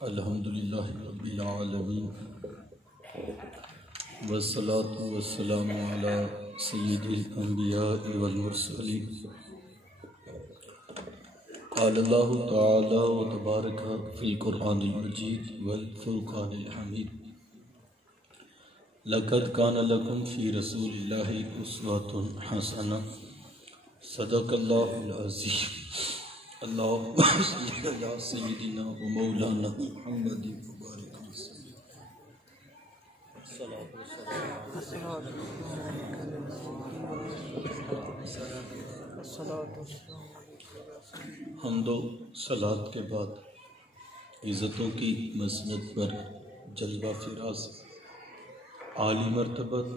الحمدللہ رب العالمین والصلاة والسلام علی سید الانبیاء والمرسلین قال اللہ تعالی و تبارک فی القرآن المجید والفرقان الحمید لقد کان لکم فی رسول اللہ اسوۃ حسنہ صدق اللہ العظیم اللہم صلی علی سیدنا و مولانا محمد مبارک وسلم۔ حمد و صلات کے بعد عزتوں کی مسند پر جلوہ فراز عالی مرتبت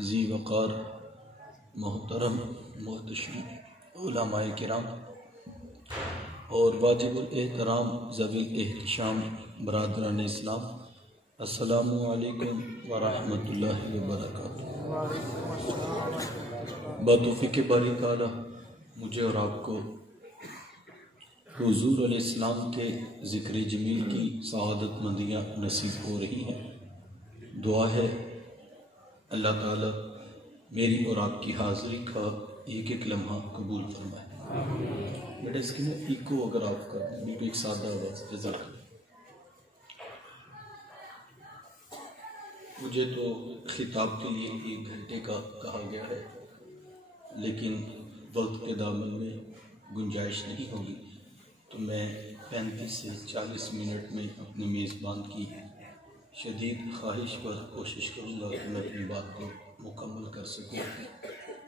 ذی وقار محترم محتشم علماء کرام اور واجب الاحترام ذوی الاحتشام برادران اسلام، السلام علیکم ورحمۃ اللہ وبرکاتہ۔ بتوفیق باری تعالی مجھے اور آپ کو حضور علیہ السلام کے ذکر جمیل کی سعادت مندیاں نصیب ہو رہی ہیں۔ دعا ہے اللہ تعالی میری اور آپ کی حاضری کا ایک ایک لمحہ قبول فرمائے۔ بیٹا اس کی نا ایکو اگر آپ کا بالکل ایک سادہ آواز جزاک اللہ۔ مجھے تو خطاب کے لیے 1 گھنٹے کا کہا گیا ہے، لیکن وقت کے دامن میں گنجائش نہیں ہوگی، تو میں 35 سے 40 منٹ میں اپنی میزبان کی شدید خواہش پر کوشش کروں گا کہ میں اپنی بات کو مکمل کر سکوں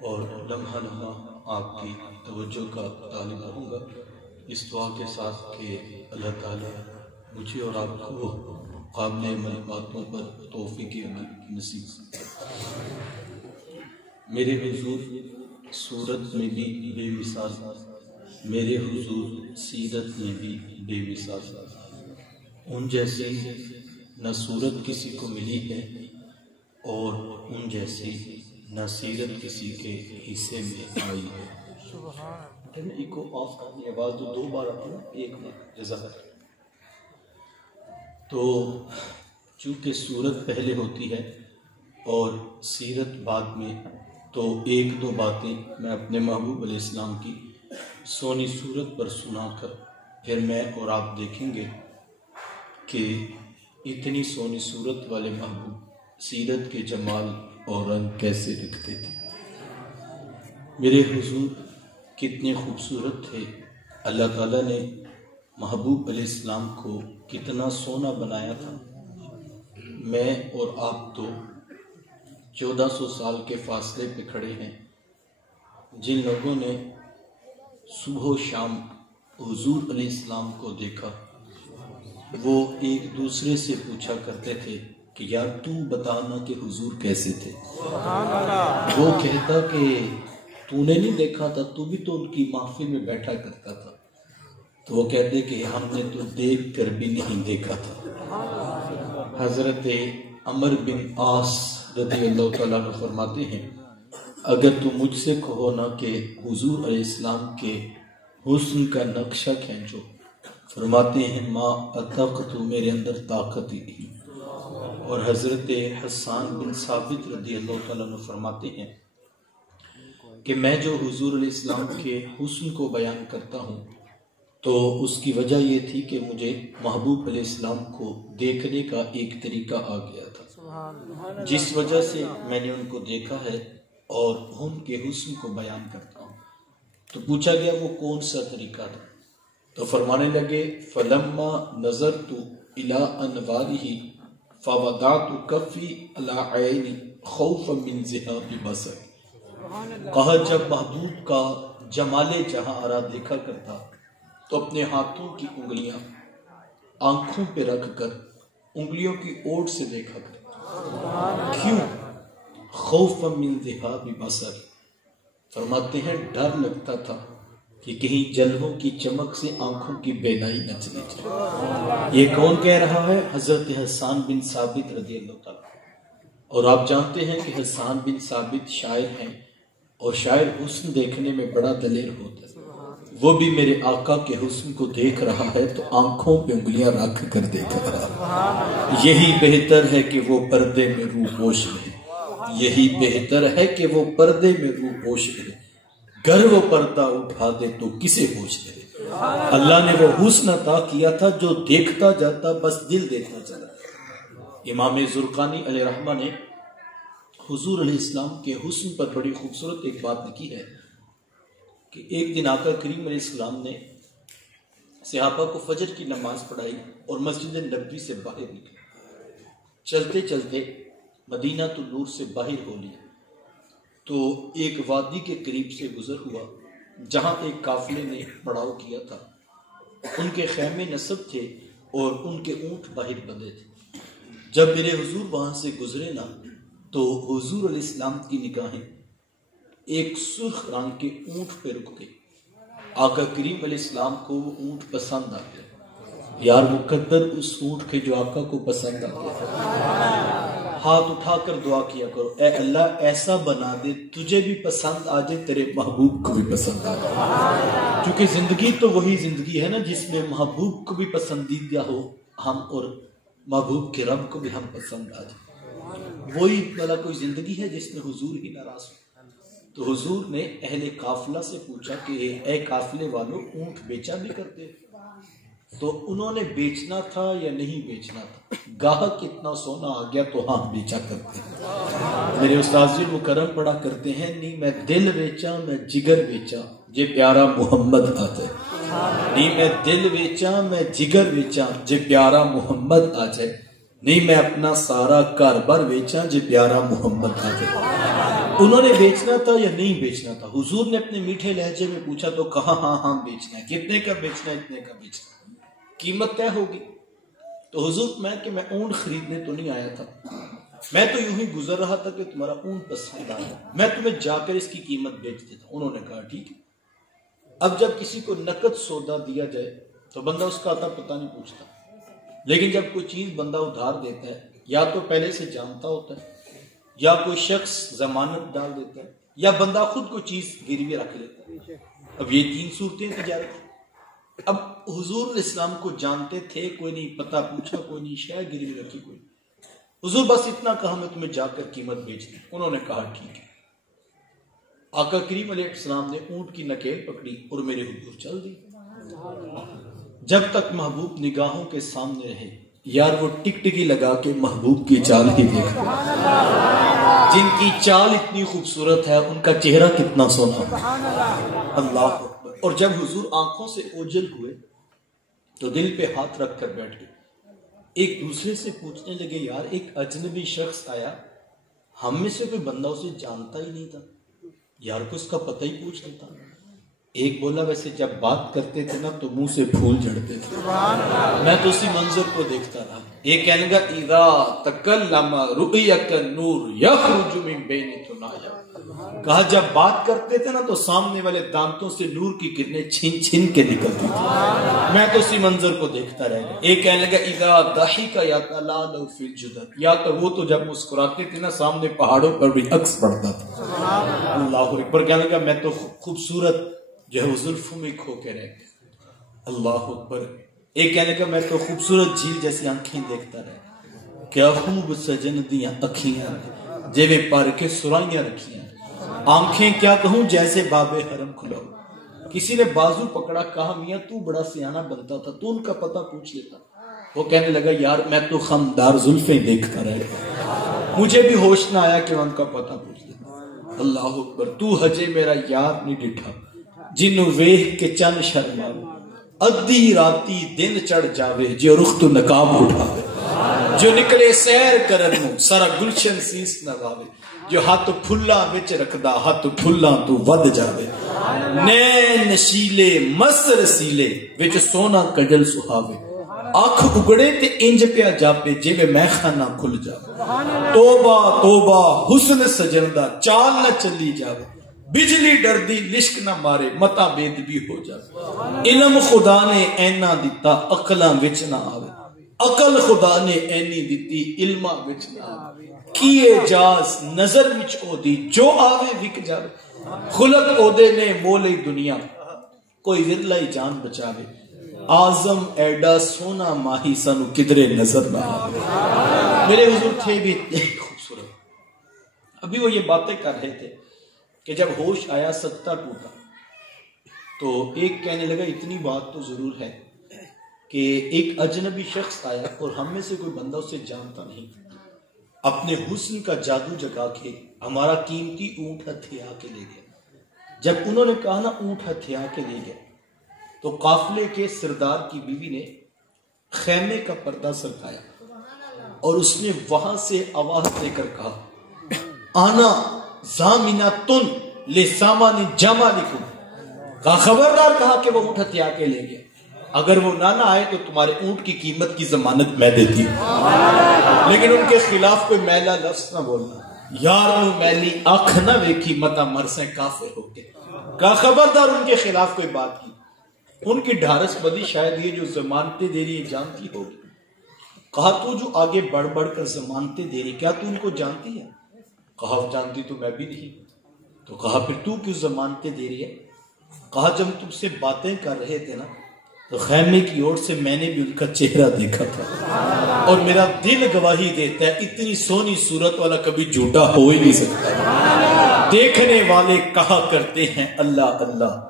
اور لمحہ لمحہ آپ کی توجہ کا طالب رہوں گا، اس دعا کے ساتھ کہ اللہ تعالیٰ مجھے اور آپ کو قابل عمل باتوں پر توفیق عمل نصیب۔ میرے حضور صورت میں بھی بے مثال، میرے حضور سیرت میں بھی بے مثال، ان جیسے نہ صورت کسی کو ملی ہے اور ان جیسی نہ سیرت کسی کے حصے میں آئی ہے۔ ایک کو آف کرنی آواز تو 2 بار آتی ہے، 1 بار جزاک۔ تو چونکہ صورت پہلے ہوتی ہے اور سیرت بعد میں، تو 1-2 باتیں میں اپنے محبوب علیہ السلام کی سونی صورت پر سنا کر پھر میں اور آپ دیکھیں گے کہ اتنی سونی صورت والے محبوب سیرت کے جمال اور رنگ کیسے رکھتے تھے۔ میرے حضور کتنے خوبصورت تھے، اللہ تعالیٰ نے محبوب علیہ السلام کو کتنا سونا بنایا تھا۔ میں اور آپ تو 1400 سال کے فاصلے پہ کھڑے ہیں۔ جن لوگوں نے صبح و شام حضور علیہ السلام کو دیکھا، وہ ایک دوسرے سے پوچھا کرتے تھے کہ یار تو بتانا کہ حضور کیسے تھے۔ وہ کہتا کہ تو نے نہیں دیکھا تھا، تو بھی تو ان کی محفل میں بیٹھا کرتا تھا۔ تو وہ کہتے کہ ہم نے تو دیکھ کر بھی نہیں دیکھا تھا۔ حضرت عمر بن عاص رضی اللہ تعالیٰ عنہ فرماتے ہیں، اگر تو مجھ سے کہو نا کہ حضور علیہ السلام کے حسن کا نقشہ کھینچو، فرماتے ہیں ما اتق، تو میرے اندر طاقت ہی نہیں۔ اور حضرت حسان بن ثابت رضی اللہ تعالیٰ عنہ فرماتے ہیں کہ میں جو حضور علیہ السلام کے حسن کو بیان کرتا ہوں تو اس کی وجہ یہ تھی کہ مجھے محبوب علیہ السلام کو دیکھنے کا ایک طریقہ آ گیا تھا، جس وجہ سے میں نے ان کو دیکھا ہے اور ان کے حسن کو بیان کرتا ہوں۔ تو پوچھا گیا وہ کون سا طریقہ تھا، تو فرمانے لگے فلما نظرت الی انوارہ فوضعت کفی علی عینی خوفا من ذہاب بصر۔ کہا جب محبوب کا جمال جہاں آرا دیکھا کرتا تو اپنے ہاتھوں کی انگلیاں آنکھوں پہ رکھ کر انگلیوں کی اوٹ سے دیکھا کرتا۔ کیوں؟ خوفا من ذہاب بصر، فرماتے ہیں ڈر لگتا تھا کہ کہیں جلووں کی چمک سے آنکھوں کی بینائی نہ چلی جائے۔ یہ کون کہہ رہا ہے؟ حضرت حسان بن ثابت رضی اللہ تعالیٰ۔ اور آپ جانتے ہیں کہ حسان بن ثابت شاعر ہیں اور شاعر حسن دیکھنے میں بڑا دلیر ہوتا ہے، وہ بھی میرے آقا کے حسن کو دیکھ رہا ہے تو آنکھوں پہ انگلیاں رکھ کر دیکھ رہا ہے۔ یہی بہتر ہے کہ وہ پردے میں روح پوش رہے، یہی بہتر ہے کہ وہ پردے میں روح پوش رہے، گر وہ پردہ اٹھا دے تو کسے پوچھ رہے۔ اللہ نے وہ حسن عطا کیا تھا جو دیکھتا جاتا بس دل دیتا چلا۔ امام زرقانی علیہ رحمہ نے حضور علیہ السلام کے حسن پر بڑی خوبصورت ایک بات لکھی ہے کہ ایک دن آقا کریم علیہ السلام نے صحابہ کو فجر کی نماز پڑھائی اور مسجد نبوی سے باہر نکلے، چلتے چلتے مدینہ النور سے باہر ہو لیا تو ایک وادی کے قریب سے گزر ہوا جہاں ایک قافلے نے پڑاؤ کیا تھا، ان کے خیمے نصب تھے اور ان کے اونٹ باہر بندھے تھے۔ جب میرے حضور وہاں سے گزرے نا تو حضور علیہ السلام کی نگاہیں ایک سرخ رنگ کے اونٹ پہ رک گئی۔ آقا کریم علیہ السلام کو وہ اونٹ پسند آ گیا۔ یار مقدر اس اونٹ کے جو آقا کو پسند آ گیا، ہاتھ اٹھا کر دعا کیا کرو، اے اللہ ایسا بنا دے تجھے بھی پسند آ جائے، تیرے محبوب کو بھی پسند آ جائے، کیونکہ زندگی تو وہی زندگی ہے نا جس میں محبوب کو بھی پسندیدہ ہو ہم اور محبوب کے رب کو بھی ہم پسند آ جائے، وہی والا کوئی زندگی ہے جس میں حضور ہی ناراض ہو۔ تو حضور نے اہل قافلہ سے پوچھا کہ اے قافلے والوں اونٹ بیچا بھی کرتے؟ تو انہوں نے بیچنا تھا یا نہیں بیچنا تھا؟ گاہک کتنا سونا آ گیا تو ہاں بیچا کرتے۔ میرے استاذ مکرم پڑھا کرتے ہیں، نہیں میں دل بیچا میں جگر بیچا جے پیارا محمد آتے، نہیں میں دل بیچا میں جگر بیچا جے پیارا محمد آ جائے، نہیں میں اپنا سارا کاروبار بیچا جے پیارا محمد آ جائے۔ انہوں نے بیچنا تھا یا نہیں بیچنا تھا؟ حضور نے اپنے میٹھے لہجے میں پوچھا تو کہا ہاں ہاں بیچنا ہے۔ کتنے کا بیچنا ہے؟ اتنے کا بیچنا، قیمت طے ہوگی۔ تو حضور میں اونٹ خریدنے تو نہیں آیا تھا، میں تو یوں ہی گزر رہا تھا کہ تمہارا اونٹ پسند آیا، میں تمہیں جا کر اس کی قیمت بیچ دیتا۔ انہوں نے کہا ٹھیک ہے۔ اب جب کسی کو نقد سودا دیا جائے تو بندہ اس کا عطا پتہ نہیں پوچھتا، لیکن جب کوئی چیز بندہ ادھار دیتا ہے یا تو پہلے سے جانتا ہوتا ہے، یا کوئی شخص ضمانت ڈال دیتا ہے، یا بندہ خود کوئی چیز گروی رکھ لیتا ہے۔ اب یہ تین صورتیں تجارت۔ اب حضور علیہ السلام کو جانتے تھے، کوئی نہیں پتہ پوچھا، کوئی نہیں شے گروی رکھی، کوئی حضور بس اتنا کہا میں تمہیں جا کر قیمت بیچ دی۔ انہوں نے کہا ٹھیک ہے۔ آقا کریم علیہ السلام نے اونٹ کی نکیل پکڑی اور میرے حضور چل دی۔ جب تک محبوب نگاہوں کے سامنے رہے، یار وہ ٹکٹکی لگا کے محبوب کی چال ہی دیکھ، جن کی چال اتنی خوبصورت ہے ان کا چہرہ کتنا سونا۔ اللہ اکبر۔ اور جب حضور آنکھوں سے اوجھل ہوئے تو دل پہ ہاتھ رکھ کر بیٹھ گئے، ایک دوسرے سے پوچھنے لگے یار ایک اجنبی شخص آیا، ہم میں سے کوئی بندہ اسے جانتا ہی نہیں تھا، یار کو اس کا پتہ ہی پوچھ لیتا۔ ایک بولا ویسے جب بات کرتے تھے نا تو منہ سے پھول جھڑتے تھے، میں تو اسی منظر کو دیکھتا رہا۔ ایک کہنے گا اذا تکلم رؤیک النور یخرج من بین ثنایا، کہا جب بات کرتے تھے نا تو سامنے والے دانتوں سے نور کی کرنیں چھن چھن کے نکلتی تھی، میں تو اسی منظر کو دیکھتا رہ گیا۔ ایک کہنے لگا اذا ضحک یتلالو فی الجدر، یا تو وہ تو جب مسکراتے تھے نا سامنے پہاڑوں پر بھی عکس پڑتا تھا۔ اللہ اکبر۔ کہنے لگا میں تو خوبصورت جو ہے وہ زلفوں میں کھو کے رہ گیا۔ اللہ اکبر۔ ایک کہنے لگا میں تو خوبصورت جھیل جیسی آنکھیں دیکھتا رہا، کیا خوب سجن دیاں اکھیاں جیویں پر کے سرائیاں رکھیاں، آنکھیں کیا کہوں جیسے باب حرم کھلا ہو۔ کسی نے بازو پکڑا، کہا میاں تو بڑا سیانہ بنتا تھا، تو ان کا پتہ پوچھ لیتا۔ وہ کہنے لگا یار میں تو خمدار زلفیں دیکھتا رہ گیا، مجھے بھی ہوش نہ آیا کہ ان کا پتہ پوچھ لیتا۔ اللہ اکبر۔ تو ہجے میرا یار نہیں ڈٹھا جنوں ویکھ کے چن شرماوے، ادھی راتی دن چڑھ جاوے جو رخ تو نقاب اٹھاوے، جو نکلے سیر کرن نوں سارا گلشن سیس نواوے، جو ہاتھ پھلا وچ رکھدا ہاتھ پھلا تو ود جاوے، نین نشیلے مست رسیلے وچ سونا کجل سہاوے، آنکھ اگڑے تے انج پیا جاپے جویں میخانہ کھل جاوے، توبہ توبہ حسن سجن دا چال نہ چلی جاوے، بجلی ڈردی لشک نہ مارے متا بید بھی ہو جائے، علم خدا نے اینا دیتا عقلاں وچ نہ آوے، عقل خدا نے اینی دیتی علماں وچ نہ آوے، کیے جاز نظر وچ او دی جو آوے وک جاوے، خلق اودے نے مولے دنیا کوئی ورلائی جان بچاوے آزم ایڈا سونا ماہی سانو کدرے نظر نہ آوے۔ میرے حضور تھے بھی خوبصورت۔ ابھی وہ یہ باتیں کر رہے تھے کہ جب ہوش آیا سکتہ ٹوٹا تو ایک کہنے لگا اتنی بات تو ضرور ہے کہ ایک اجنبی شخص آیا اور ہم میں سے کوئی بندہ اسے جانتا نہیں، اپنے حسن کا جادو جگا کے ہمارا قیمتی اونٹ ہتھیا کے لے گیا۔ جب انہوں نے کہا نا اونٹ ہتھیا کے لے گیا تو قافلے کے سردار کی بیوی نے خیمے کا پردہ سرکایا اور اس نے وہاں سے آواز دے کر کہا آنا زامنتن لسامان جمالکم، کہا خبردار، کہا کہ وہ اونٹ ہتھیا کے لے گیا، اگر وہ نہ آئے تو تمہارے اونٹ کی قیمت کی ضمانت میں دیتی ہوں۔ لیکن ان کے خلاف کوئی میلا لفظ نہ بولنا، یار میلی آنکھ نہ ویکھی متا مرسیں کافر ہو کے، کہا خبردار ان کے خلاف کوئی بات کی۔ ان کی ڈھارس بدی شاید یہ جو ضمانتیں دے رہی ہے جانتی ہوگی۔ کہا تو جو آگے بڑھ بڑھ کر ضمانتیں دے رہی کیا تو ان کو جانتی ہے؟ کہا جانتی تو میں بھی نہیں۔ تو کہا پھر تو کیوں ضمانتیں دے رہی ہے؟ کہا جب تم سے باتیں کر رہے تھے نا تو خیمے کی اوٹ سے میں نے بھی ان کا چہرہ دیکھا تھا اور میرا دل گواہی دیتا ہے اتنی سونی صورت والا کبھی جھوٹا ہو ہی نہیں سکتا۔ دیکھنے والے کہا کرتے ہیں اللہ اللہ،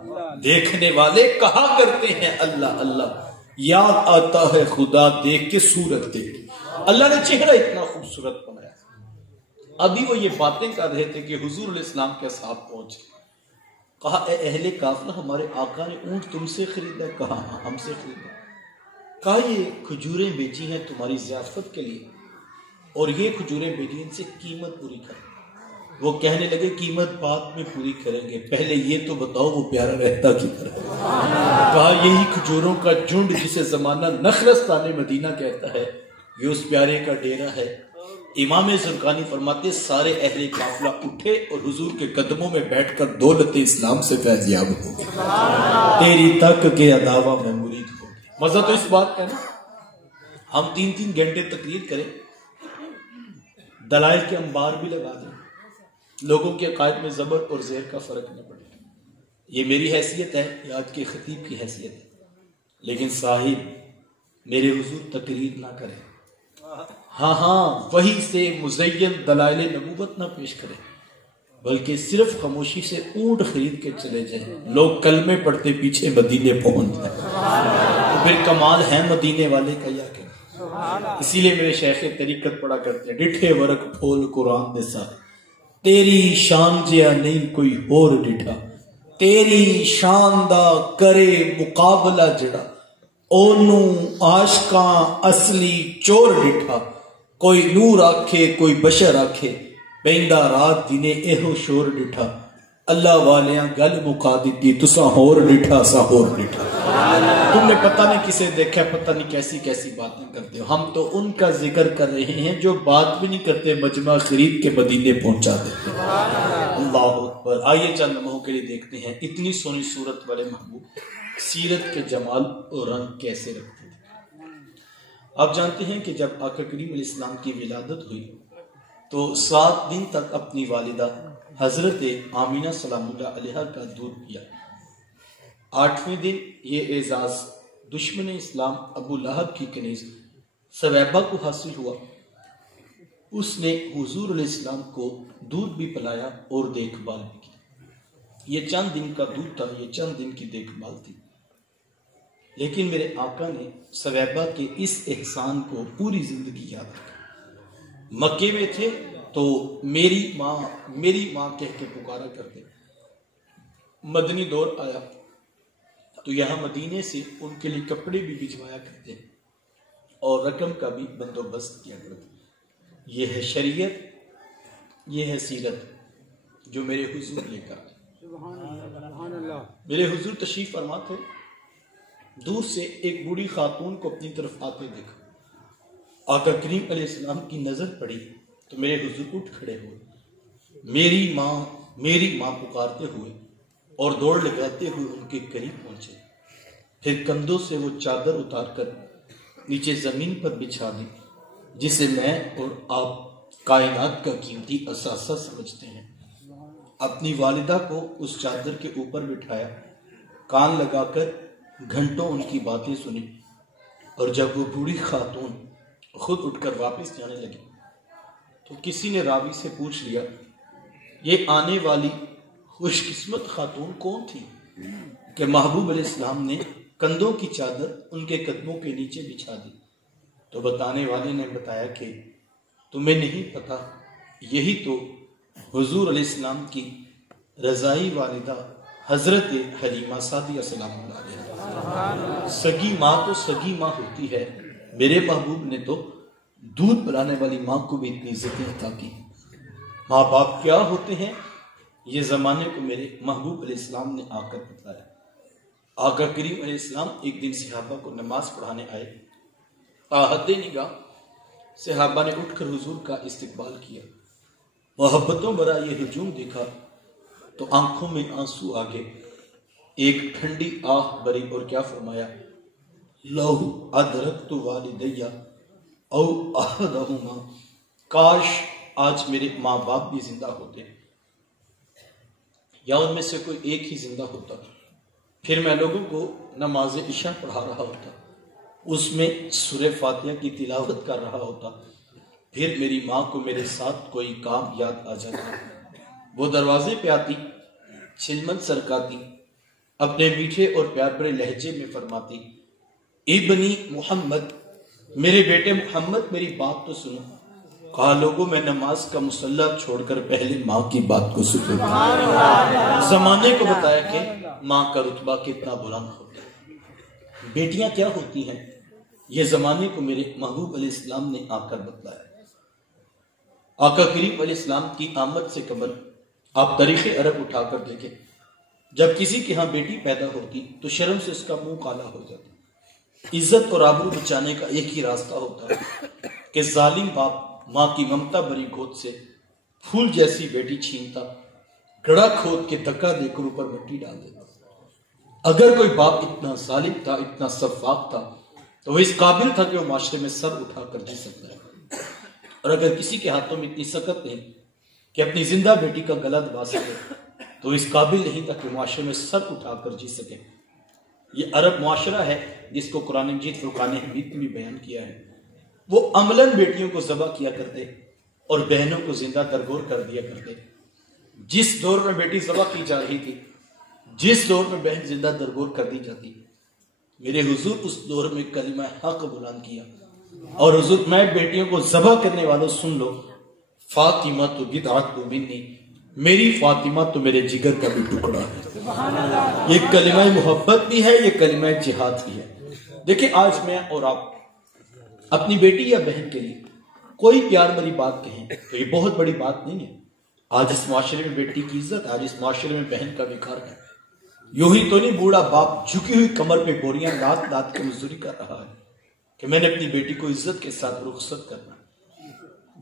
دیکھنے والے کہا کرتے ہیں اللہ اللہ، یاد آتا ہے خدا دیکھ کے صورت دیکھ۔ اللہ نے چہرہ اتنا خوبصورت بنایا۔ ابھی وہ یہ باتیں کر رہے تھے کہ حضور علیہ السلام کے اصحاب پہنچ گئے۔ کہا اے اہل قافلہ ہمارے آقا نے اونٹ تم سے خریدا؟ کہا ہاں ہم سے خریدا۔ کہا یہ کھجوریں بیچی ہیں تمہاری ضیافت کے لیے اور یہ کھجوریں بیچی ان سے قیمت پوری کر۔ وہ کہنے لگے قیمت بعد میں پوری کریں گے، پہلے یہ تو بتاؤ وہ پیارا رہتا کی طرح۔ کہا یہی کھجوروں کا جھنڈ جسے زمانہ نخلستان مدینہ کہتا ہے یہ اس پیارے کا ڈیرا ہے۔ امام زرقانی فرماتے سارے اہل قافلہ اٹھے اور حضور کے قدموں میں بیٹھ کر دولت اسلام سے فیضیاب ہو گئے۔ تیری تک کے اداوا میں مرید ہو گئے۔ مزہ تو اس بات کا نا، ہم 3 گھنٹے تقریر کریں، دلائل کے انبار بھی لگا دیں، لوگوں کے عقائد میں زبر اور زیر کا فرق نہ پڑے۔ یہ میری حیثیت ہے، یہ آج کے خطیب کی حیثیت ہے، لیکن صاحب میرے حضور تقریر نہ کریں، ہاں وہی سے مزین دلائل نبوت نہ پیش کریں، بلکہ صرف خاموشی سے اونٹ خرید کے چلے جائیں، لوگ کلمے پڑھتے پیچھے مدینے پہنچ جائیں، تو پھر کمال ہے مدینے والے کا یا کہ؟ اسی لیے میرے شیخ طریقت پڑھا کرتے ہیں ڈٹھے ورق پھول قرآن دے ساتھ، تیری شان جیا نہیں کوئی اور ڈٹھا، تیری شان دا کرے مقابلہ جڑا، اونوں عاشقاں اصلی چور ڈٹھا، کوئی نور آکھے کوئی بشر آکھے، بیندا رات دینے ایہو شور ڈٹھا، اللہ والیاں گل مکا دیتی تساں ہور ڈٹھا سا ہور ڈٹھا۔ تم نے پتہ نہیں کسے دیکھا، پتہ نہیں کیسی کیسی باتیں کرتے ہو، ہم تو ان کا ذکر کر رہے ہیں جو بات بھی نہیں کرتے، مجمع خرید کے مدینے پہنچا دیتے۔ اللہ اکبر۔ آئیے چند لمحوں کے لیے دیکھتے ہیں اتنی سونی صورت والے محبوب سیرت کے جمال اور رنگ کیسے رکھتے تھے۔ آپ جانتے ہیں کہ جب آقا کریم علیہ السلام کی ولادت ہوئی تو 7 دن تک اپنی والدہ حضرت آمینہ سلام اللہ علیہ کا دودھ پیا۔ 8ویں دن یہ اعزاز دشمن اسلام ابو لہب کی کنیز سویبہ کو حاصل ہوا۔ اس نے حضور علیہ السلام کو دودھ بھی پلایا اور دیکھ بھال بھی کی۔ یہ چند دن کا دودھ تھا، یہ چند دن کی دیکھ بھال تھی، لیکن میرے آقا نے سویبہ کے اس احسان کو پوری زندگی یاد رکھا۔ مکے میں تھے تو میری ماں کہہ کے پکارا کرتے، مدنی دور آیا تو یہاں مدینے سے ان کے لیے کپڑے بھی بھجوایا کرتے اور رقم کا بھی بندوبست کیا کرتے۔ یہ ہے شریعت، یہ ہے سیرت جو میرے حضور لے کر میرے حضور تشریف فرما تھے۔ دور سے ایک بوڑھی خاتون کو اپنی طرف آتے دیکھا، آقا کریم علیہ السلام کی نظر پڑی تو میرے حضور اٹھ کھڑے ہوئے، میری ماں پکارتے ہوئے اور دوڑ لگاتے ہوئے ان کے قریب پہنچے، پھر کندھوں سے وہ چادر اتار کر نیچے زمین پر بچھا دی جسے میں اور آپ کائنات کا قیمتی اثاثہ سمجھتے ہیں۔ اپنی والدہ کو اس چادر کے اوپر بٹھایا، کان لگا کر گھنٹوں ان کی باتیں سنی، اور جب وہ بوڑھی خاتون خود اٹھ کر واپس جانے لگی تو کسی نے راوی سے پوچھ لیا یہ آنے والی خوش قسمت خاتون کون تھی کہ محبوب علیہ السلام نے کندھوں کی چادر ان کے قدموں کے نیچے بچھا دی؟ تو بتانے والے نے بتایا کہ تمہیں نہیں پتا، یہی تو حضور علیہ السلام کی رضائی والدہ حضرت حلیمہ سعدیہ سلام اللہ علیہ، سگی ماں تو سگی ماں ہوتی ہے، میرے محبوب نے تو دودھ پلانے والی ماں کو بھی اتنی عزتیں عطا کی۔ ماں باپ کیا ہوتے ہیں یہ زمانے کو میرے محبوب علیہ السلام نے آ کر بتایا۔ آقا کریم علیہ السلام ایک دن صحابہ کو نماز پڑھانے آئے، آحد نگاہ صحابہ نے اٹھ کر حضور کا استقبال کیا، محبتوں برا یہ ہجوم دیکھا تو آنکھوں میں آنسو آگے، ایک ٹھنڈی آہ بری اور کیا فرمایا، لو ادرکت والدیہ او احدہما، کاش آج میرے ماں باپ بھی زندہ ہوتے یا ان میں سے کوئی ایک ہی زندہ ہوتا، پھر میں لوگوں کو نماز عشاء پڑھا رہا ہوتا، اس میں سورہ فاتحہ کی تلاوت کر رہا ہوتا، پھر میری ماں کو میرے ساتھ کوئی کام یاد آ جاتا، وہ دروازے پہ آتی، چھلمن سرکاتی، اپنے میٹھے اور پیار بھرے لہجے میں فرماتی، ابنی محمد، میرے بیٹے محمد میری بات تو سنو۔ کہا لوگوں میں نماز کا مصلی چھوڑ کر پہلے ماں کی بات کو سنو۔ زمانے کو بتایا کہ ماں کا رتبہ کتنا بلند ہوتا ہے، بیٹیاں کیا ہوتی ہیں یہ زمانے کو میرے محبوب علیہ السلام نے آ کر بتلایا۔ آقا کریم علیہ السلام کی آمد سے قبل آپ تاریخ عرب اٹھا کر دیکھیں، جب کسی کے ہاں بیٹی پیدا ہوتی تو شرم سے اس کا منہ کالا ہو جاتا، عزت اور آبرو بچانے کا ایک ہی راستہ ہوتا ہے کہ ظالم باپ ماں کی ممتا بری گود سے پھول جیسی بیٹی چھینتا، گڑھا کھود کے دھکا دے کر اوپر مٹی ڈال دیتا۔ اگر کوئی باپ اتنا ظالم تھا، اتنا سفاک تھا تو وہ اس قابل تھا کہ وہ معاشرے میں سر اٹھا کر جی سکتا ہے، اور اگر کسی کے ہاتھوں میں اتنی سخت نہیں کہ اپنی زندہ بیٹی کا گلا دبا سکے تو اس قابل نہیں تھا کہ معاشرے میں سر اٹھا کر جی سکے۔ یہ عرب معاشرہ ہے جس کو قرآن مجید فرقان حمید میں بھی بیان کیا ہے۔ وہ عملاً بیٹیوں کو ذبح کیا کرتے اور بہنوں کو زندہ درگور کر دیا کرتے۔ جس دور میں بیٹی ذبح کی جا رہی تھی، جس دور میں بہن زندہ درگور کر دی جاتی، میرے حضور اس دور میں کلمہ حق بلند کیا، اور حضور میں بیٹیوں کو ذبح کرنے والوں سن لو، فاطمہ تو بدعت منی، میری فاطمہ تو میرے جگر کا بھی ٹکڑا ہے۔ یہ کلمہ محبت بھی ہے، یہ کلمہ جہاد بھی ہے۔ دیکھیں آج میں اور آپ اپنی بیٹی یا بہن کے لیے کوئی پیار بھری بات کہیں تو یہ بہت بڑی بات نہیں ہے۔ آج اس معاشرے میں بیٹی کی عزت، آج اس معاشرے میں بہن کا وقار ہے۔ یوں ہی تو نہیں بوڑھا باپ جھکی ہوئی کمر پہ بوریاں لاد لاد کے مزدوری کر رہا ہے کہ میں نے اپنی بیٹی کو عزت کے ساتھ رخصت کرنا۔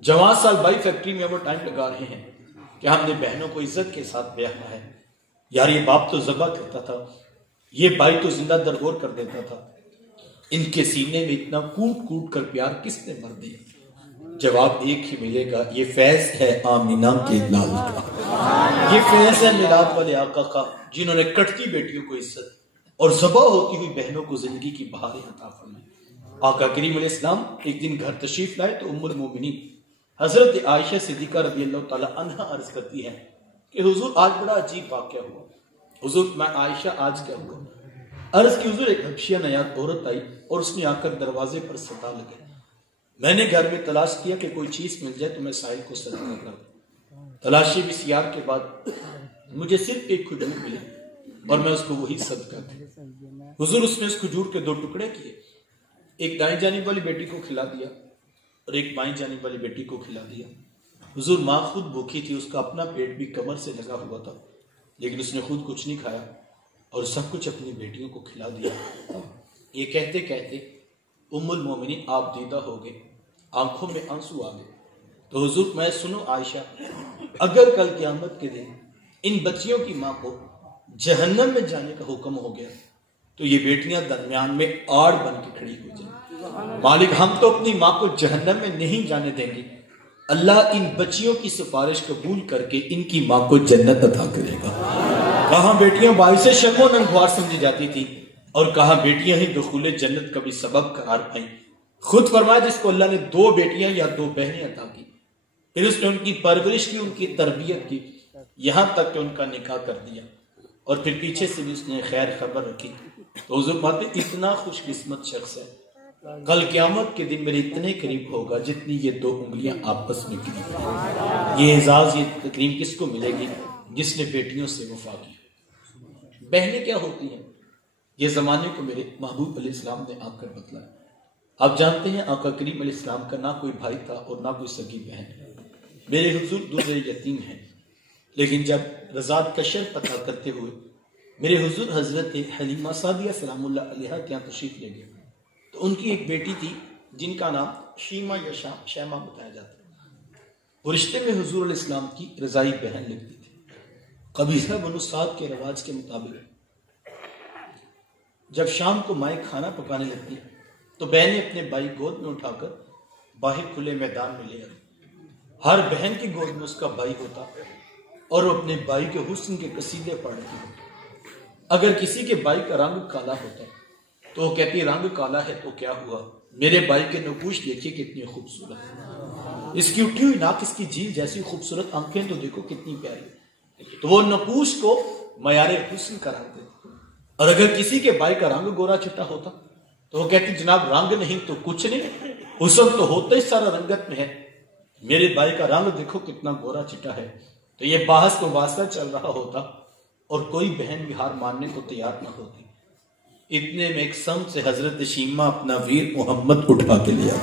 جوان سال بائی فیکٹری میں وہ ٹائم لگا رہے ہیں کہ ہم نے بہنوں کو عزت کے ساتھ بیاہنا ہے۔ یار یہ باپ تو ذبح کرتا تھا، یہ بھائی تو زندہ درگور کر دیتا تھا، ان کے سینے میں اتنا کوٹ کوٹ کر پیار کس نے بھر دیا؟ جواب ایک ہی ملے گا، یہ فیض ہے آمینہ کے لال کا، یہ فیض ہے میلاد والے آقا کا، جنہوں نے کٹتی بیٹیوں کو عزت اور ذبح ہوتی ہوئی بہنوں کو زندگی کی بہاریں عطا فرمائی۔ آقا کریم علیہ السلام ایک دن گھر تشریف لائے تو ام المومنین حضرت عائشہ صدیقہ رضی اللہ تعالی عنہا عرض کرتی ہے کہ حضور آج بڑا عجیب واقعہ ہوا۔ حضور میں عائشہ آج کیا ہوا؟ عرض کی حضور ایک حبشیہ نیاد عورت آئی اور اس نے آ کر دروازے پر ستا لگے، میں نے گھر میں تلاش کیا کہ کوئی چیز مل جائے تو میں سائل کو صدقہ کر دوں۔ تلاشی بسیار کے بعد مجھے صرف ایک کھجور ملی اور میں اس کو وہی صدقہ دیا۔ حضور اس نے اس کھجور کے 2 ٹکڑے کیے، ایک دائیں جانب والی بیٹی کو کھلا دیا اور ایک بائیں جانب والی بیٹی کو کھلا دیا۔ حضور ماں خود بھوکی تھی، اس کا اپنا پیٹ بھی کمر سے لگا ہوا تھا، لیکن اس نے خود کچھ نہیں کھایا اور سب کچھ اپنی بیٹیوں کو کھلا دیا۔ یہ کہتے کہتے ام المومنین آپ دیدہ ہو گئے، آنکھوں میں آنسو آ گئے۔ تو حضور میں سنو عائشہ، اگر کل قیامت کے دن ان بچیوں کی ماں کو جہنم میں جانے کا حکم ہو گیا تو یہ بیٹیاں درمیان میں آڑ بن کے کھڑی ہو جائیں، مالک ہم تو اپنی ماں کو جہنم میں نہیں جانے دیں گے، اللہ ان بچیوں کی سفارش قبول کر کے ان کی ماں کو جنت عطا کرے گا۔ کہاں بیٹیاں باعث شرم و ننگوار سمجھی جاتی تھی اور کہاں بیٹیاں ہی دخول جنت کا بھی سبب قرار پائیں۔ خود فرمایا جس کو اللہ نے 2 بیٹیاں یا 2 بہنیں عطا کی، پھر اس نے ان کی پرورش کی، ان کی تربیت کی، یہاں تک کہ ان کا نکاح کر دیا، اور پھر پیچھے سے بھی اس نے خیر خبر رکھی، تو حضور بات اتنا خوش قسمت شخص ہے، کل قیامت کے دن میرے اتنے قریب ہوگا جتنی یہ 2 انگلیاں آپس میں قریب ہیں۔ یہ اعزاز، یہ تکریم کس کو ملے گی؟ جس نے بیٹیوں سے وفا کی۔ بہنیں کیا ہوتی ہیں؟ یہ زمانے کو میرے محبوب علیہ السلام نے آ کر بتلایا۔ آپ جانتے ہیں آقا کریم علیہ السلام کا نہ کوئی بھائی تھا اور نہ کوئی سگی بہن۔ میرے حضور دوسرے یتیم ہیں، لیکن جب رضاعت کا شرط پتہ کرتے ہوئے میرے حضور حضرت حلیمہ سعدیہ سلام اللہ علیہا کے یہاں تشریف لے گئے، تو ان کی ایک بیٹی تھی جن کا نام شیما یا شیما بتایا جاتا ہے۔ وہ رشتے میں حضور علیہ السلام کی رضائی بہن لگتی تھی۔ قبیلہ بنو سعد کے رواج کے مطابق جب شام کو مائیں کھانا پکانے لگتی تو بہنیں اپنے بھائی گود میں اٹھا کر باہر کھلے میدان میں لے آتی۔ ہر بہن کی گود میں اس کا بھائی ہوتا اور وہ اپنے بھائی کے حسن کے قصیدے پڑھ رہی ہوتی۔ اگر کسی کے بھائی کا رنگ کالا ہوتا تو وہ کہتی رنگ کالا ہے تو کیا ہوا، میرے بھائی کے نقوش دیکھیے کتنی خوبصورت، اس کی اٹھی ہوئی ناک، اس کی جھیل جیسی خوبصورت آنکھیں تو دیکھو کتنی پیاری، تو وہ نقوش کو معیار حسن قرار دیتی۔ اور اگر کسی کے بھائی کا رنگ گورا چٹا ہوتا تو وہ کہتی جناب رنگ نہیں تو کچھ نہیں، حسن تو ہوتا ہی سارا رنگت میں ہے، میرے بھائی کا رنگ دیکھو کتنا گورا چٹا ہے۔ تو یہ بحث کو واسطہ چل رہا ہوتا اور کوئی بہن بھی ہار ماننے کو تیار نہ ہوتی۔ اتنے میں ایک سمت سے حضرت شیما اپنا ویر محمد اٹھا کے لیا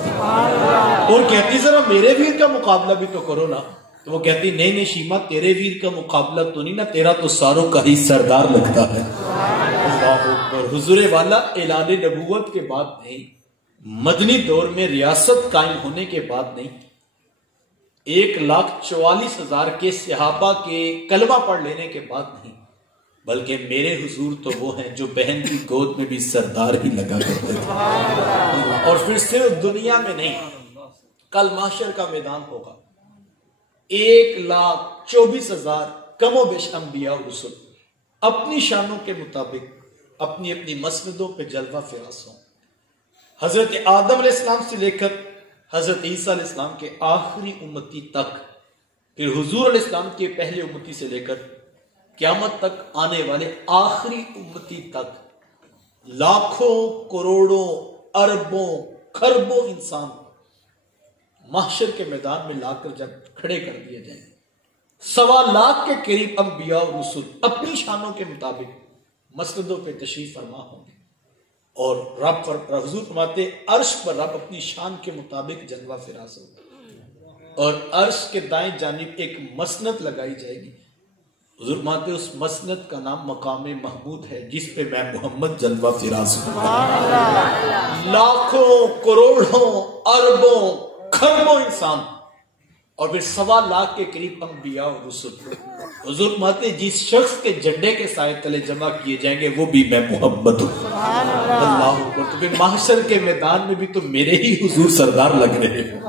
اور کہتی ذرا میرے ویر کا مقابلہ بھی تو کرو نا، تو وہ کہتی نہیں نہیں شیما تیرے ویر کا مقابلہ تو نہیں نا، تیرا تو ساروں کا ہی سردار لگتا ہے۔ اللہ اکبر۔ حضور والا اعلان نبوت کے بعد نہیں، مدنی دور میں ریاست قائم ہونے کے بعد نہیں، 1,44,000 کے صحابہ کے کلمہ پڑھ لینے کے بعد نہیں، بلکہ میرے حضور تو وہ ہیں جو بہن کی گود میں بھی سردار ہی لگا کرتے تھے۔ اور پھر صرف دنیا میں نہیں، کل محشر کا میدان ہوگا، 1,24,000 کم و بیش انبیاء و رسل اپنی شانوں کے مطابق اپنی اپنی مسندوں پہ جلوہ فراز ہوں۔ حضرت آدم علیہ السلام سے لے کر حضرت عیسیٰ علیہ السلام کے آخری امتی تک، پھر حضور علیہ السلام کے پہلے امتی سے لے کر قیامت تک آنے والے آخری امتی تک لاکھوں کروڑوں اربوں خربوں انسان محشر کے میدان میں لا کر جب کھڑے کر دیے جائیں، 1.25 لاکھ کے قریب انبیاء و رسول اپنی شانوں کے مطابق مسندوں پہ تشریف فرما ہوں گے، اور رب پر حضور فرماتے عرش پر رب اپنی شان کے مطابق جلوہ فراز ہوگا، اور عرش کے دائیں جانب ایک مسند لگائی جائے گی۔ حضور فرماتے اس مسند کا نام مقام محمود ہے، جس پہ میں محمد جلوہ فراز ہوں۔ لاکھوں کروڑوں اربوں خربوں انسان اور پھر 1.25 لاکھ کے قریب انبیاء و رسول، حضور فرماتے جس شخص کے جھنڈے کے سائے تلے جمع کیے جائیں گے وہ بھی میں محمد ہوں۔ اللہ اکبر۔ تو پھر محشر کے میدان میں بھی تو میرے ہی حضور سردار لگ رہے ہیں۔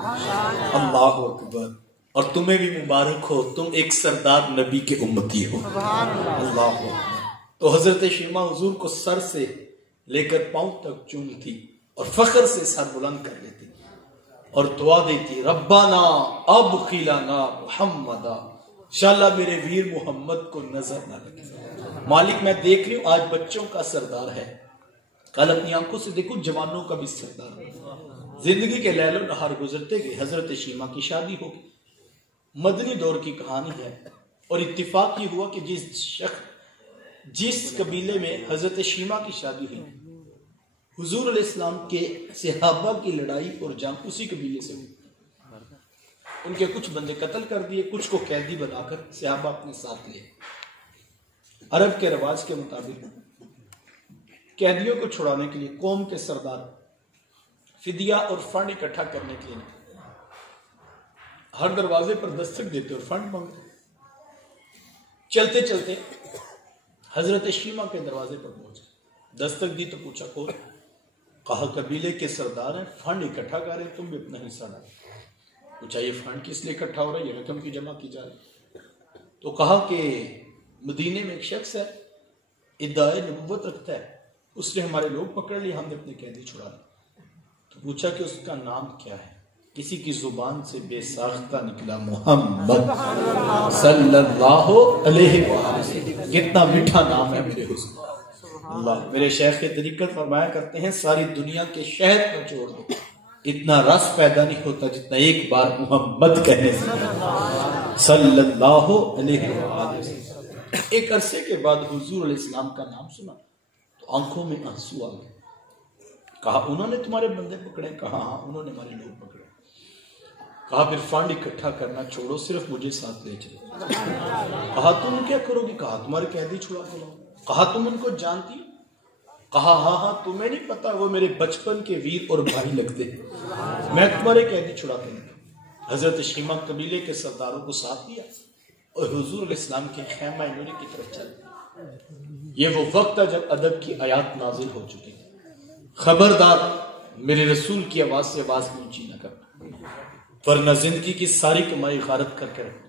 اللہ اکبر۔ اور تمہیں بھی مبارک ہو، تم ایک سردار نبی کے امتی ہو۔ اللہ اکبر۔ تو حضرت شیما حضور کو سر سے لے کر پاؤں تک چومتی اور فخر سے سر بلند کر لیتی اور دعا دیتی ربنا ابقلنا محمدا، انشاءاللہ میرے ویر محمد کو نظر نہ لگے۔ مالک میں دیکھ رہی ہوں آج بچوں کا سردار ہے، کل اپنی آنکھوں سے دیکھو جوانوں کا بھی سردار ہے۔ زندگی کے لیل و نہار گزرتے گئے، حضرت شیما کی شادی ہو گئی۔ مدنی دور کی کہانی ہے، اور اتفاق یہ ہوا کہ جس قبیلے میں حضرت شیما کی شادی ہوئی، حضور علیہ السلام کے صحابہ کی لڑائی اور جنگ اسی قبیلے سے ہوئی۔ ان کے کچھ بندے قتل کر دیے، کچھ کو قیدی بنا کر صحابہ اپنے ساتھ لے۔ عرب کے رواج کے مطابق قیدیوں کو چھڑانے کے لیے قوم کے سردار فدیہ اور فنڈ اکٹھا کرنے کے لیے ہر دروازے پر دستک دیتے اور فنڈ مانگتے۔ چلتے چلتے حضرت شیما کے دروازے پر پہنچے، دستک دی تو پوچھا کون؟ کہا قبیلے کے سردار ہیں، فنڈ اکٹھا کر رہے، تم بھی اپنا حصہ ڈالو۔ پوچھا یہ فنڈ کس لیے اکٹھا ہو رہا ہے، یہ رقم کی جمع کی جا رہی؟ تو کہا کہ مدینے میں ایک شخص ہے، ادعائے نبوت رکھتا ہے، اس نے ہمارے لوگ پکڑ لیے، ہم نے اپنے قیدی چھڑا لیے۔ تو پوچھا کہ اس کا نام کیا ہے؟ کسی کی زبان سے بے ساختہ نکلا محمد صلی اللہ علیہ وسلم۔ کتنا میٹھا نام ہے میرے حضور اللہ۔ میرے شیخ طریقت فرمایا کرتے ہیں ساری دنیا کے شہد پر چھوڑ دو، اتنا رس پیدا نہیں ہوتا جتنا ایک بار محمد کہنے سے صلی اللہ علیہ وسلم۔ ایک عرصے کے بعد حضور علیہ السلام کا نام سنا تو آنکھوں میں آنسو آ گئے۔ کہا انہوں نے تمہارے بندے پکڑے؟ کہا ہاں انہوں نے ہمارے لوگ پکڑے۔ کہا پھر فنڈ اکٹھا کرنا چھوڑو، صرف مجھے ساتھ لے چلو۔ کہا تم کیا کرو گی؟ کہا تمہارے قیدی چھڑا کے لاؤ۔ کہا تم ان کو جانتی ہو؟ کہا ہاں ہاں، تمہیں نہیں پتا وہ میرے بچپن کے ویر اور بھائی لگتے ہیں، میں تمہارے قیدی چھڑا کے لاؤں۔ حضرت شیمہ قبیلے کے سرداروں کو ساتھ دیا اور حضور علیہ السلام کے خیمہ نوری کی طرف چل۔ یہ وہ وقت تھا جب ادب کی آیات نازل ہو چکی تھی، خبردار میرے رسول کی آواز سے آواز اونچی نہ کرنا ورنہ زندگی کی ساری کمائی غارت کر کے رکھنا۔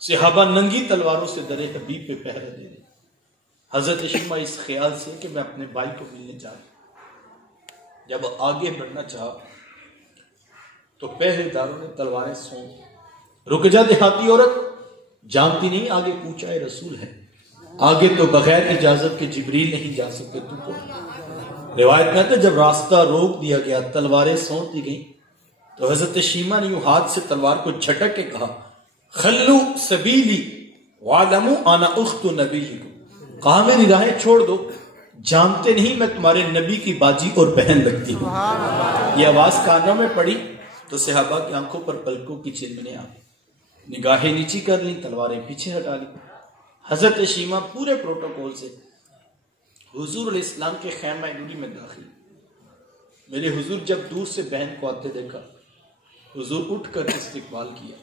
صحابہ ننگی تلواروں سے درے حبیب پہ پہرے دے دے۔ حضرت شیمہ اس خیال سے کہ میں اپنے بھائی کو ملنے جا رہا، جب آگے بڑھنا چاہا تو پہرے داروں نے تلواریں سونپ، رک جا دیہاتی عورت، جانتی نہیں آگے پوچھا ہے رسول ہے، آگے تو بغیر اجازت کے جبریل نہیں جا سکتے، تو کون؟ روایت میں تو جب راستہ روک دیا گیا، تلواریں سونپ دی گئیں تو حضرت شیمہ نے یوں ہاتھ سے تلوار کو جھٹک کے کہا خلو سبیلی وعلموا انا اخت نبیکم، کہا میری راہیں چھوڑ دو، جانتے نہیں میں تمہارے نبی کی باجی اور بہن لگتی ہوں۔ یہ آواز کانوں میں پڑی تو صحابہ کی آنکھوں پر پلکوں کی چرمنیں آ گئی، نگاہیں نیچی کر لیں، تلواریں پیچھے ہٹا لیں۔ حضرت شیمہ پورے پروٹوکول سے حضور علیہ السلام کے خیمہ نوری میں داخل۔ میرے حضور جب دور سے بہن کو آتے دیکھا، حضور اٹھ کر استقبال کیا،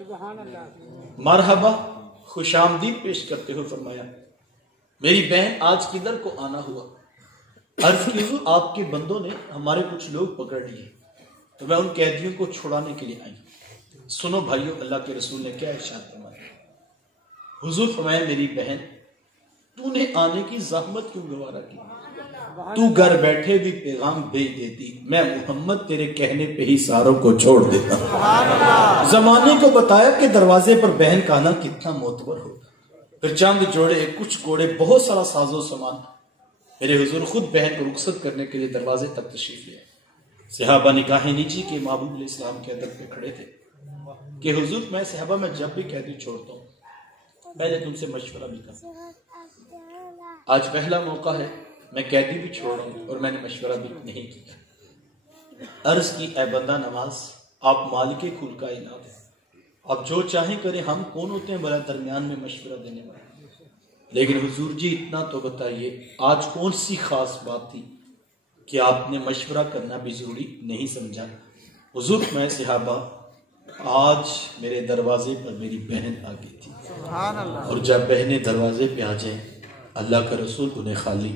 مرحبا خوش آمدید پیش کرتے ہوئے فرمایا میری بہن آج کدھر کو آنا ہوا؟ عرض کی حضور آپ کے بندوں نے ہمارے کچھ لوگ پکڑ لیے تو میں ان قیدیوں کو چھڑانے کے لیے آئی۔ سنو بھائیو، اللہ کے رسول نے کیا ارشاد فرمایا؟ حضور فرمایا میری بہن تو نے آنے کی زحمت کیوں گوارا کی؟ تو گھر بیٹھے بھی پیغام بھیج دیتی، میں محمد تیرے کہنے پہ ہی ساروں کو چھوڑ دیتا۔ زمانے کو بتایا کہ دروازے پر بہن کا آنا کتنا معتبر ہوگا، پھر چاند جوڑے، کچھ کوڑے، بہت سارا ساز و سامان۔ میرے حضور خود بہن کو رخصت کرنے کے لیے دروازے تک تشریف لے۔ صحابہ نگاہیں نیچی کے محبوب علیہ السلام کے ادب پہ کھڑے تھے کہ حضور میں صحابہ میں جب بھی قیدی چھوڑتا ہوں پہلے تم سے مشورہ بھی کرتا، آج پہلا موقع ہے میں قیدی بھی چھوڑ رہا ہوں اور میں نے مشورہ بھی نہیں کیا۔ عرض کی اے بندہ نواز، آپ مالک کل کائنات ہیں، آپ جو چاہیں کریں، ہم کون ہوتے ہیں بلا درمیان میں مشورہ دینے والے؟ لیکن حضور جی اتنا تو بتائیے آج کون سی خاص بات تھی کہ آپ نے مشورہ کرنا بھی ضروری نہیں سمجھا؟ حضور میں صحابہ آج میرے دروازے پر میری بہن آ گئی تھی، اور جب بہنیں دروازے پہ آ جائیں اللہ کا رسول انہیں خالی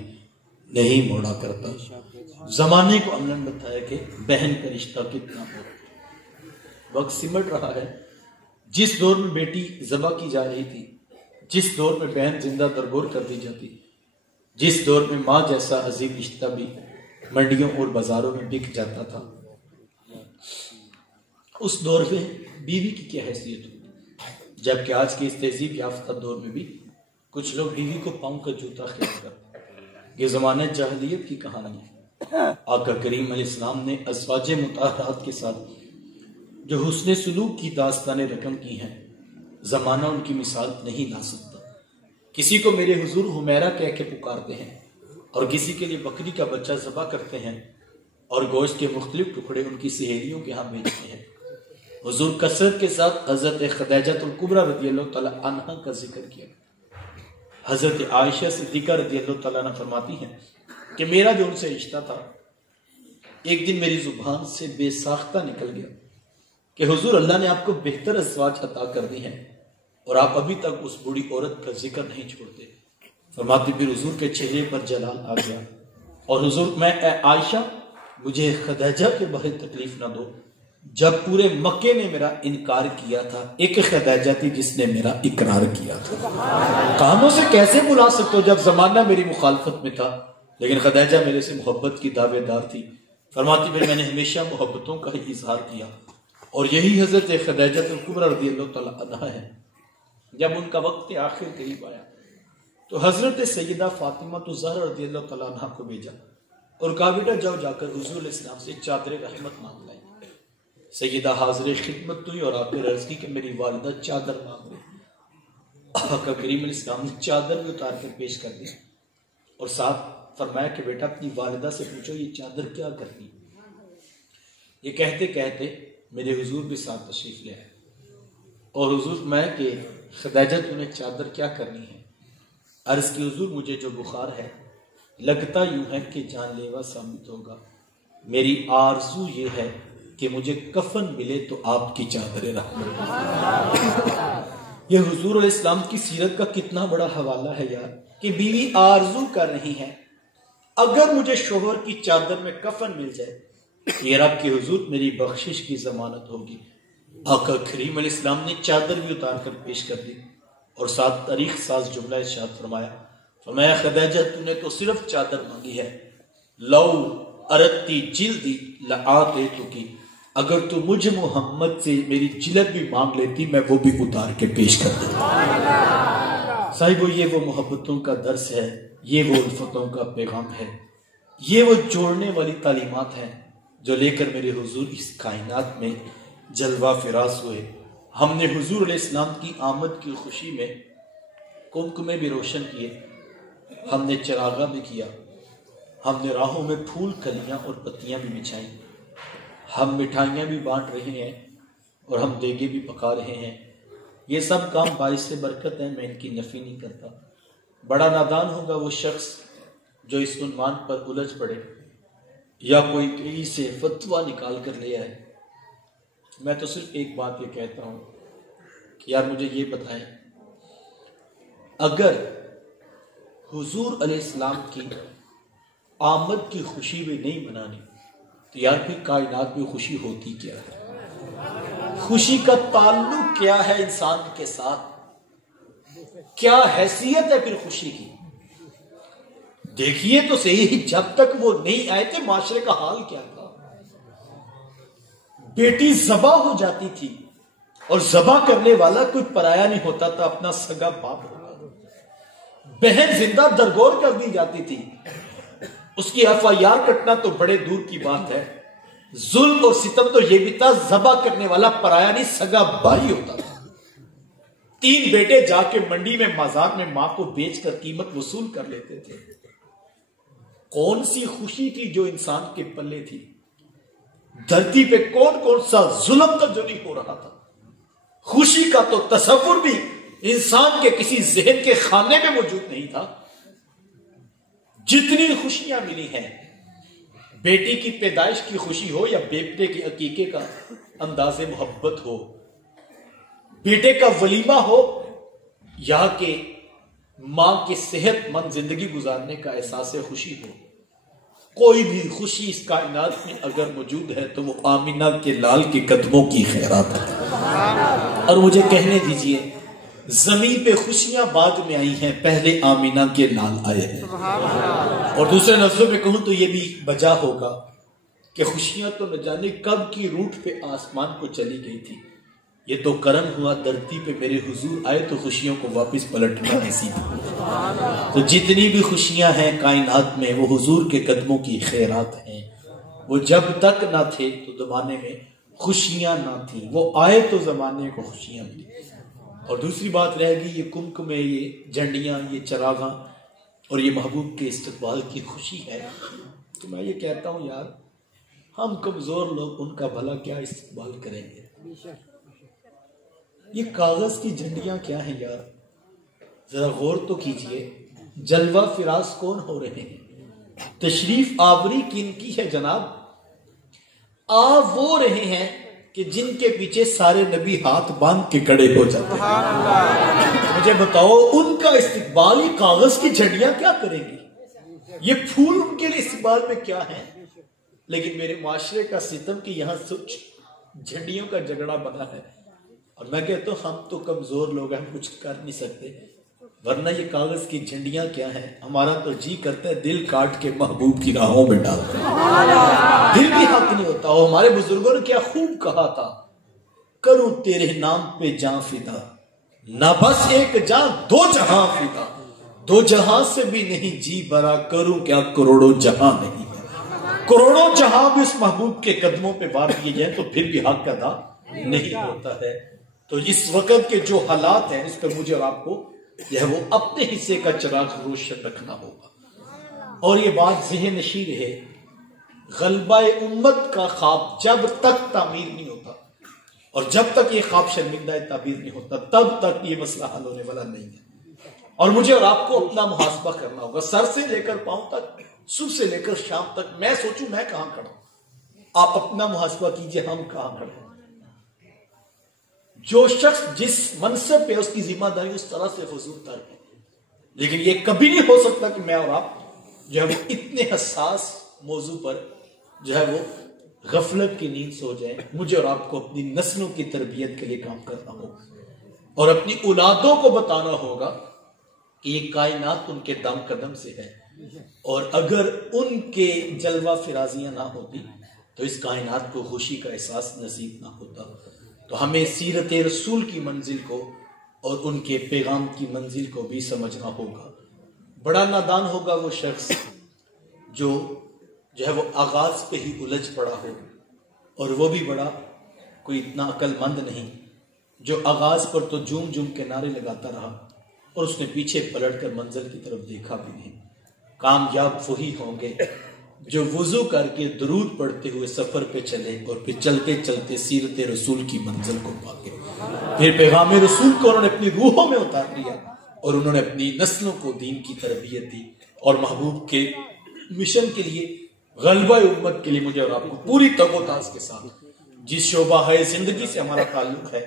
نہیں موڑا کرتا۔ زمانے کو عملاً بتایا کہ بہن کا رشتہ کتنا ہو۔ وقت سمٹ رہا ہے، جس دور میں بیٹی ذبح کی جا رہی تھی، جس دور میں بہن زندہ درگور کر دی جاتی، جس دور میں ماں جیسا عظیم رشتہ بھی منڈیوں اور بازاروں میں بک جاتا تھا، اس دور میں بیوی کی کیا حیثیت ہوتی؟ جبکہ آج کے اس تہذیب یافتہ دور میں بھی کچھ لوگ بیوی کو پاؤں کا جوتا خیال کرتے۔ یہ زمانہ جاہلیت کی کہانی ہے۔ آقا کریم علیہ السلام نے ازواج مطہرات کے ساتھ جو حسن سلوک کی داستانیں رقم کی ہیں، زمانہ ان کی مثال نہیں لا سکتا۔ کسی کو میرے حضور حمیرہ کہہ کے پکارتے ہیں، اور کسی کے لیے بکری کا بچہ ذبح کرتے ہیں اور گوشت کے مختلف ٹکڑے ان کی سہیلیوں کے ہاں بھیجتے ہیں۔ حضور کثرت کے ساتھ حضرت خدیجہ الکبریٰ رضی اللہ تعالی عنہا کا ذکر کیا۔ حضرت عائشہ صدیقہ رضی اللہ تعالیٰ عنہ فرماتی ہیں کہ میرا جو ان سے رشتہ تھا، ایک دن میری زبان سے بے ساختہ نکل گیا کہ حضور اللہ نے آپ کو بہتر ازواج عطا کر دی ہیں اور آپ ابھی تک اس بوڑھی عورت کا ذکر نہیں چھوڑتے۔ فرماتی پھر حضور کے چہرے پر جلال آ گیا اور حضور میں اے عائشہ مجھے خدیجہ کے بارے تکلیف نہ دو، جب پورے مکے نے میرا انکار کیا تھا، ایک خدیجہ تھی جس نے میرا اقرار کیا تھا۔ کانوں سے کیسے بلا سکتے ہو جب زمانہ میری مخالفت میں تھا، لیکن خدیجہ میرے سے محبت کی دعوے دار تھی۔ فرماتی پھر میں نے ہمیشہ محبتوں کا ہی اظہار کیا، اور یہی حضرت خدیجہ الکبریٰ رضی اللہ تعالیٰ عنہا ہے۔ جب ان کا وقت آخر قریب آیا تو حضرت سیدہ فاطمہ الزہرا رضی اللہ تعالیٰ عنہا کو بھیجا اور کہا بیٹا جاؤ جا کر حضور علیہ السلام سے چادر رحمت مانگ لائیں۔ سیدہ حاضر خدمت ہوئی اور آ کر عرض کی کہ میری والدہ چادر مانگ رہی۔ آقا کریم علیہ السلام نے چادر بھی اتار کر پیش کر دی اور ساتھ فرمایا کہ بیٹا اپنی والدہ سے پوچھو یہ چادر کیا کرنی۔ یہ کہتے کہتے میرے حضور بھی ساتھ تشریف لے آئے اور حضور میں کہ خدیجہ تمہیں چادر کیا کرنی ہے؟ عرض کی حضور مجھے جو بخار ہے لگتا یوں ہے کہ جان لیوا ثابت ہوگا، میری آرزو یہ ہے کہ مجھے کفن ملے تو آپ کی چادر رحمت۔ یہ حضور علیہ السلام کی سیرت کا کتنا بڑا حوالہ ہے یار، کہ بیوی آرزو کر رہی ہے اگر مجھے شوہر کی چادر میں کفن مل جائے یہ رب کی حضور میری بخشش کی ضمانت ہوگی۔ آقا کریم علیہ السلام نے چادر بھی اتار کر پیش کر دی اور ساتھ تاریخ ساز جملہ ارشاد فرمایا خدیجہ تو نے تو صرف چادر مانگی ہے، لو ارتی جلدی لآتے تو کی، اگر تو مجھے محمد سے میری جلد بھی مانگ لیتی میں وہ بھی اتار کے پیش کر دیتا۔ صاحبو یہ وہ محبتوں کا درس ہے، یہ وہ الفتوں کا پیغام ہے، یہ وہ جوڑنے والی تعلیمات ہیں جو لے کر میرے حضور اس کائنات میں جلوہ فراز ہوئے۔ ہم نے حضور علیہ السلام کی آمد کی خوشی میں کمکمے بھی روشن کیے، ہم نے چراغاں بھی کیا، ہم نے راہوں میں پھول کلیاں اور پتیاں بھی بچھائیں، ہم مٹھائیاں بھی بانٹ رہے ہیں اور ہم دیگے بھی پکا رہے ہیں۔ یہ سب کام باعث سے برکت ہے، میں ان کی نفی نہیں کرتا۔ بڑا نادان ہوگا وہ شخص جو اس عنوان پر الجھ پڑے یا کوئی کہیں سے فتویٰ نکال کر لے آئے۔ میں تو صرف ایک بات یہ کہتا ہوں کہ یار مجھے یہ بتائیں، اگر حضور علیہ السلام کی آمد کی خوشی بھی نہیں منانی تو یار پھر کائنات میں خوشی ہوتی کیا ہے؟ خوشی کا تعلق کیا ہے انسان کے ساتھ؟ کیا حیثیت ہے پھر خوشی کی؟ دیکھیے تو صحیح، جب تک وہ نہیں آئے تھے معاشرے کا حال کیا تھا؟ بیٹی ذبح ہو جاتی تھی اور ذبح کرنے والا کوئی پرایا نہیں ہوتا تھا، اپنا سگا باپ ہوتا۔ بہن زندہ درگور کر دی جاتی تھی، اس کی FIR کٹنا تو بڑے دور کی بات ہے، ظلم اور ستم تو یہ بھی تھا ذبح کرنے والا پرایا نہیں سگا بھائی ہوتا تھا۔ 3 بیٹے جا کے منڈی میں مازار میں ماں کو بیچ کر قیمت وصول کر لیتے تھے۔ کون سی خوشی تھی جو انسان کے پلے تھی؟ دھرتی پہ کون کون سا ظلم تو جو نہیں ہو رہا تھا؟ خوشی کا تو تصور بھی انسان کے کسی ذہن کے خانے میں موجود نہیں تھا۔ جتنی خوشیاں ملی ہیں، بیٹی کی پیدائش کی خوشی ہو یا بیٹے کے عقیقے کا انداز محبت ہو، بیٹے کا ولیمہ ہو یا کہ ماں کی صحت مند زندگی گزارنے کا احساس خوشی ہو، کوئی بھی خوشی اس کائنات میں اگر موجود ہے تو وہ آمینہ کے لال کے قدموں کی خیرات ہے۔ اور مجھے کہنے دیجئے زمین پہ خوشیاں بعد میں آئی ہیں، پہلے آمینہ کے لال آئے ہیں۔ اور دوسرے لفظوں میں کہوں تو یہ بھی وجہ ہوگا کہ خوشیاں تو نہ جانے کب کی روٹ پہ آسمان کو چلی گئی تھی، یہ تو کرم ہوا دھرتی پہ میرے حضور آئے تو خوشیوں کو واپس پلٹنا نصیب ہوا۔ تو جتنی بھی خوشیاں ہیں کائنات میں وہ حضور کے قدموں کی خیرات ہیں۔ وہ جب تک نہ تھے تو زمانے میں خوشیاں نہ تھیں، وہ آئے تو زمانے کو خوشیاں ملی۔ اور دوسری بات رہ گئی یہ کمکمے، یہ جھنڈیاں، یہ چراغاں اور یہ محبوب کے استقبال کی خوشی ہے، تو میں یہ کہتا ہوں یار ہم کمزور لوگ ان کا بھلا کیا استقبال کریں گے؟ یہ کاغذ کی جھنڈیاں کیا ہیں یار؟ ذرا غور تو کیجئے، جلوہ فراز کون ہو رہے ہیں؟ تشریف آوری کن کی ہے جناب؟ آ وہ رہے ہیں کہ جن کے پیچھے سارے نبی ہاتھ باندھ کے کھڑے ہو جاتے ہیں۔ مجھے بتاؤ ان کا استقبال یہ کاغذ کی جھنڈیاں کیا کریں گی؟ یہ پھول ان کے لیے استقبال میں کیا ہیں؟ لیکن میرے معاشرے کا ستم کہ یہاں جھنڈیوں کا جھگڑا بنا ہے، اور میں کہتا ہوں ہم تو کمزور لوگ ہیں، ہم کچھ کر نہیں سکتے، ورنہ یہ کاغذ کی جھنڈیاں کیا ہیں، ہمارا تو جی کرتا ہے دل کاٹ کے محبوب کی راہوں میں ڈال دیں، دل بھی حق نہیں ہوتا۔ اور ہمارے بزرگوں نے کیا خوب کہا تھا، کروں تیرے نام پہ جاں فدا، نہ بس ایک جاں دو جہاں فدا، دو جہاں سے بھی نہیں جی برا، کروں کیا کروڑوں جہاں نہیں ہے، کروڑوں جہاں بھی اس محبوب کے قدموں پہ بار دیے جائیں تو پھر بھی حق ادا نہیں ہوتا ہے۔ تو اس وقت کے جو حالات ہیں اس پہ مجھے اور آپ کو یہ وہ اپنے حصے کا چراغ روشن رکھنا ہوگا، اور یہ بات ذہن نشین ہے، غلبہ امت کا خواب جب تک تعمیر نہیں ہوتا اور جب تک یہ خواب شرمندہ تعبیر نہیں ہوتا تب تک یہ مسئلہ حل ہونے والا نہیں ہے۔ اور مجھے اور آپ کو اپنا محاسبہ کرنا ہوگا، سر سے لے کر پاؤں تک، صبح سے لے کر شام تک۔ میں سوچوں میں کہاں کھڑا ہوں، آپ اپنا محاسبہ کیجئے ہم کہاں کھڑے ہیں۔ جو شخص جس منصب پہ اس کی ذمہ داری اس طرح سے فضول تر ہے، لیکن یہ کبھی نہیں ہو سکتا کہ میں اور آپ جو ہے وہ اتنے حساس موضوع پر جو ہے وہ غفلت کی نیند سو جائیں۔ مجھے اور آپ کو اپنی نسلوں کی تربیت کے لیے کام کرنا ہوگا اور اپنی اولادوں کو بتانا ہوگا کہ یہ کائنات ان کے دم قدم سے ہے، اور اگر ان کے جلوہ فرازیاں نہ ہوتی تو اس کائنات کو خوشی کا احساس نصیب نہ ہوتا۔ تو ہمیں سیرت رسول کی منزل کو اور ان کے پیغام کی منزل کو بھی سمجھنا ہوگا۔ بڑا نادان ہوگا وہ شخص جو ہے وہ آغاز پہ ہی الجھ پڑا ہو، اور وہ بھی بڑا کوئی اتنا عقل مند نہیں جو آغاز پر تو جھوم جھوم کے نعرے لگاتا رہا اور اس نے پیچھے پلٹ کر منزل کی طرف دیکھا بھی نہیں۔ کامیاب وہی ہوں گے جو وضو کر کے درود پڑھتے ہوئے سفر پہ چلے اور پھر چلتے چلتے سیرت رسول کی منزل کو پاکے، پھر پیغام رسول کو انہوں نے اپنی روحوں میں اتار لیا اور انہوں نے اپنی نسلوں کو دین کی تربیت دی، اور محبوب کے مشن کے لیے، غلبہ امت کے لیے مجھے اور آپ کو پوری تگ و تاز کے ساتھ جس شعبہ ہے زندگی سے ہمارا تعلق ہے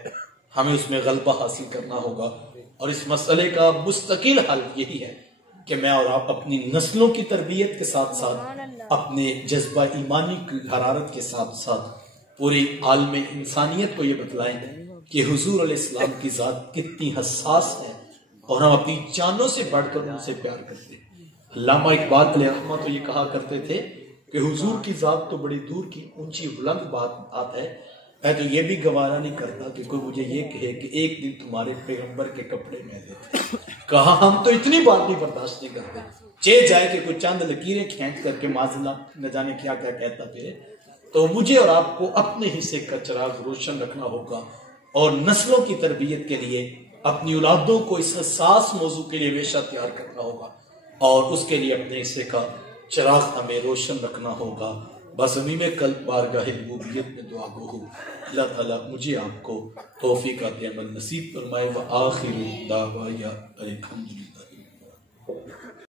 ہمیں اس میں غلبہ حاصل کرنا ہوگا۔ اور اس مسئلے کا مستقل حل یہی ہے کہ میں اور آپ اپنی نسلوں کی تربیت کے ساتھ ساتھ اپنے جذبہ ایمانی کی حرارت کے ساتھ ساتھ پوری عالم انسانیت کو یہ بتلائیں کہ حضور علیہ السلام کی ذات کتنی حساس ہے اور ہم اپنی جانوں سے بڑھ کر ان سے پیار کرتے ہیں۔ علامہ اقبال علیہ رحمہ تو یہ کہا کرتے تھے کہ حضور کی ذات تو بڑی دور کی اونچی بلند بات ہے، میں تو یہ بھی گوارا نہیں کرتا کہ کوئی مجھے یہ کہے کہ ایک دن تمہارے پیغمبر کے کپڑے میلے تھے۔ کہا ہم تو اتنی بات نہیں برداشت نہیں کرتے، چہ جائے کہ کوئی چند لکیریں کھینچ کر کے معذلہ نہ جانے کیا کیا کہتا پھرے۔ تو مجھے اور آپ کو اپنے حصے کا چراغ روشن رکھنا ہوگا اور نسلوں کی تربیت کے لیے اپنی اولادوں کو اس حساس موضوع کے لیے ہمیشہ تیار کرنا ہوگا، اور اس کے لیے اپنے حصے کا چراغ ہمیں روشن رکھنا ہوگا۔ بس امیم قلب بارگاہ ربوبیت میں دعا گو ہوں، اللہ تعالیٰ مجھے آپ کو توفیق عمل نصیب فرمائے۔ وآخر دعوایا الحمدللہ۔